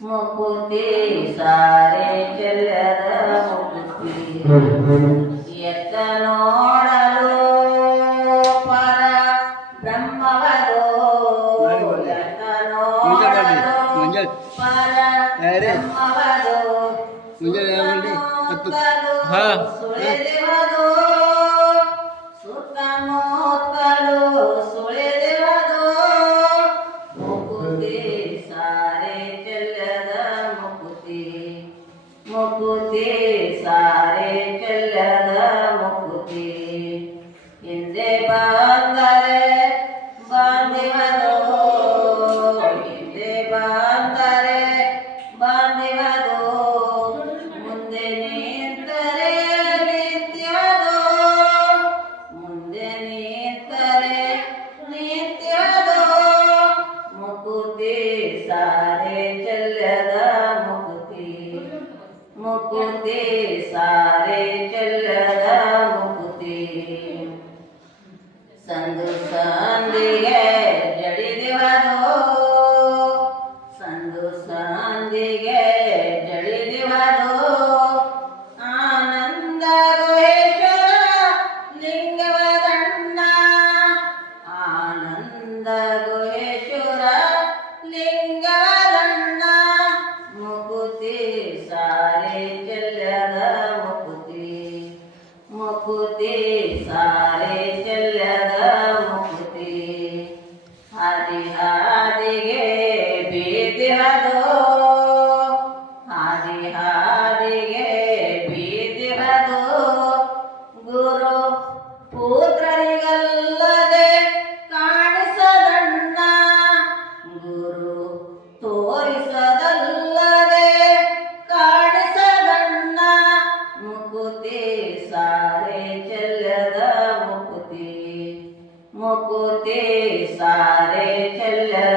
ಮುಕುತಿ ಸಾರೆ ಚೆಲ್ಲದ ಮುಕುತಿ ಎತ್ತ ನೋಡಲು ಪರ ಬ್ರಹ್ಮವದೋ ಎತ್ತ ನೋಡಲು ಪರ ಬ್ರಹ್ಮವದೋ ಸುಳಿದೆವದೋ ಸುತ್ತಮುತ್ತಲು ಸುಳಿದೆವದೋ ಮುಕುತಿ ಸಾರೆ ಚೆಲ್ಲದ ಮುಕುತಿ ಮುಕುತಿ ಸಾರೆ ಚೆಲ್ಲದ ಮುಕುತಿ ಹಿಂದೆ ಬಂದರೆ ಬಂದಿವದೋ ಹಿಂದೆ ಬಂದರೆ ಬಂದಿವದೋ ಮುಂದೆ ನಿಂತರೆ ನಿತ್ಯವದೋ ಮುಂದೆ ನಿಂತರೆ ನಿತ್ಯವದೋ ಮುಕುತಿ ಸಾರೆ ಚೆಲ್ಲದ ಮುಕುತಿ ಮುಕುತಿ ಸಾರೆ ಚೆಲ್ಲದ ಮುಕುತಿ ಸಂದು ಸಂದಿಗೆ ಜಡಿದಿವದೋ ಸಂದು ಸಂದಿಗೆ ಜಡಿದಿವದೋ ಆನಂದ ಗುಹೇಶ್ವರ ಲಿಂಗವದಣ್ಣ ಆನಂದ ಗುಹೇಶ್ವರ ಲಿಂಗವದಣ್ಣ ಮುಕುತಿ ಸಾರೆ ಚೆಲ್ಲದ ಮುಕುತಿ ಮುಕುತಿ ಸಾರೆ ಚೆಲ್ಲದ ಮುಕುತಿ ಹಾದಿ ಹಾದಿಗೆ ಬೀದಿವದೋ ಹಾದಿ ಹಾದಿಗೆ ಬೀದಿವದೋ ಗುರು ಪುತ್ರರಿಗಲ್ಲದೆ ಕಾಣಿಸದಣ್ಣ ಗುರು ತೋರಿಸದಲ್ಲದೆ ಕಾಣಿಸದಣ್ಣ ಮುಕುತಿ ಸಾರೆ ಚೆಲ್ಲದ ಮುಕುತಿ ಮುಕುತಿ ಸಾರೆ ಚೆಲ್ಲದ